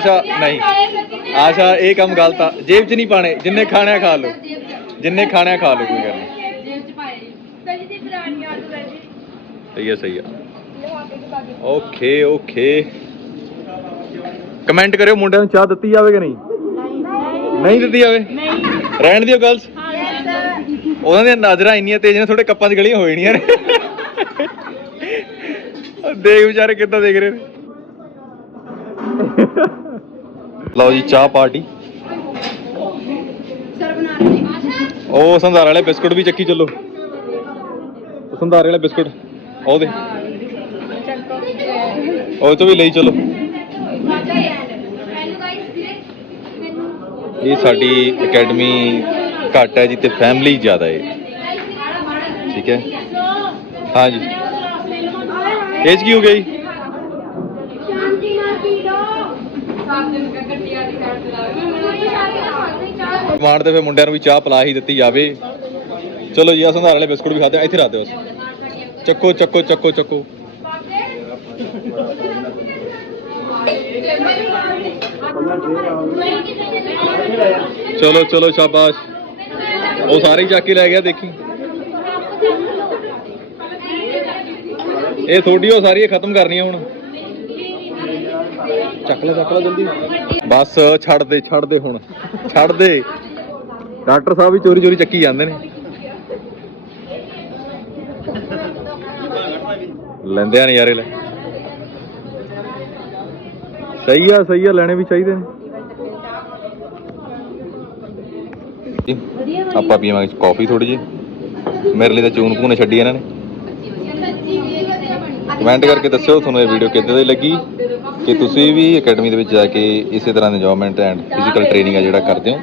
ਆਸ਼ਾ, ਨਹੀਂ। ਆਸ਼ਾ, ਇਹ ਕੰਮ ਗਲਤ ਆ। ਜੇਬ 'ਚ ਨਹੀਂ ਪਾਣੇ ਜਿੰਨੇ ਖਾਣਿਆ ਖਾ ਲਓ। ਜਿੰਨੇ ਖਾਣਿਆ ਖਾ ਲਓ, ਕੋਈ ਗੱਲ ਨਹੀਂ। ਜੇਬ ਚ ਪਾਏ ਕਦੀ ਦੀ ਪੁਰਾਣੀ ਆਦਤ ਹੈ ਜੀ ਸਹੀ ਆ ਸਹੀ ਆ। Okay okay. ਕਮੈਂਟ ਕਰਿਓ, ਮੁੰਡਿਆਂ ਨੂੰ ਚਾਹ ਦਿੱਤੀ ਜਾਵੇ ਕਿ ਨਹੀਂ? ਨਹੀਂ ਦਿੱਤੀ ਜਾਵੇ? ਰਹਿਣ ਦਿਓ ਗਰਲਸ ਉਹਨਾਂ ਦੀਆਂ ਨਜ਼ਰਾਂ ਇੰਨੀਆਂ ਤੇਜ਼ ਨੇ ਥੋੜੇ ਕੱਪਾਂ 'ਚ ਗਲੀਆਂ ਹੋ ਜਾਣੀਆਂ ਨੇ। ਦੇਖ ਵਿਚਾਰੇ ਕਿੱਦਾਂ ਦੇਖ ਰਹੇ ਨੇ। ਲਓ ਜੀ, ਚਾਹ ਪਾਰਟੀ। ਸਰ ਉਹ ਸੰਧਾਰੇ ਵਾਲੇ ਬਿਸਕੁਟ ਵੀ ਚੱਕੀ ਚੱਲੋ। ਸੰਧਾਰੇ ਵਾਲੇ ਬਿਸਕੁਟ, ਉਹ ਉਹ ਤੋਂ ਵੀ ਲਈ ਚੱਲੋ। ਇਹ ਸਾਡੀ ਅਕੈਡਮੀ ਘੱਟ ਹੈ ਜੀ ਤੇ ਫੈਮਿਲੀ ਜ਼ਿਆਦਾ ਹੈ। ਠੀਕ ਹੈ? ਹਾਂਜੀ। ਇਹ ਕੀ ਹੋ ਗਿਆ ਜੀ ਸ਼ਾਂਤੀ ਨਾਲ ਪੀ ਲੋ ਸਾਥ ਦਿਨ ਕਾ ਗੱਡੀਆਂ ਦੀ ਸਾਈਡ ਤੇ ਲਾ ਮਾਣ ਤੇ ਫਿਰ ਮੁੰਡਿਆਂ ਨੂੰ ਵੀ ਚਾਹ ਪਲਾ ਹੀ ਦਿੱਤੀ ਜਾਵੇ। ਚਲੋ ਜੀ ਆ ਸੰਧਾਰ ਵਾਲੇ ਬਿਸਕੁਟ ਵੀ ਖਾਦੇ ਇੱਥੇ ਰੱਖ ਦਿਓ ਚੱਕੋ ਚੱਕੋ ਚੱਕੋ ਚੱਕੋ। ਚਲੋ ਚਲੋ ਸ਼ਾਬਾਸ਼। ਉਹ ਸਾਰੇ ਹੀ ਚੱਕ ਕੇ ਲੈ ਗਿਆ ਦੇਖੀ। ਇਹ ਥੋੜੀ ਉਹ ਸਾਰੀਆਂ ਖਤਮ ਕਰਨੀਆਂ ਹੁਣ। ਚੱਕ ਲੈ ਚੱਕ ਲੈ ਜਲਦੀ। ਬਸ, ਛੱਡ ਦੇ ਛੱਡ ਦੇ ਹੁਣ। ਛੱਡ ਦੇ। ਡਾਕਟਰ ਸਾਹਿਬ ਵੀ ਚੋਰੀ ਚੋਰੀ ਚੱਕੀ ਜਾਂਦੇ ਨੇ। ਲੈਂਦੇ ਆ ਨਜ਼ਾਰੇ ਲੈ। ਸਹੀ ਆ ਸਹੀ ਆ, ਲੈਣੇ ਵੀ ਚਾਹੀਦੇ ਨੇ। ਆਪਾਂ ਪੀਵਾਂਗੇ ਕਾਫੀ ਥੋੜੀ ਜਿਹੀ। ਮੇਰੇ ਲਈ ਤਾਂ ਚੂਨ ਪੂਨੇ ਛੱਡੀ ਇਹਨਾਂ ਨੇ। ਕਮੈਂਟ ਕਰਕੇ ਦੱਸਿਓ ਤੁਹਾਨੂੰ ਇਹ ਵੀਡੀਓ ਕਿੱਦਾਂ ਦੀ ਲੱਗੀ ਕਿ ਤੁਸੀਂ ਵੀ ਅਕੈਡਮੀ ਦੇ ਵਿੱਚ ਜਾ ਕੇ ਇਸੇ ਤਰ੍ਹਾਂ ਦੇ ਇੰਜੋਇਮੈਂਟ ਐਂਡ ਫਿਜ਼ੀਕਲ ਟ੍ਰੇਨਿੰਗ ਆ ਜਿਹੜਾ ਕਰਦੇ ਹੋ।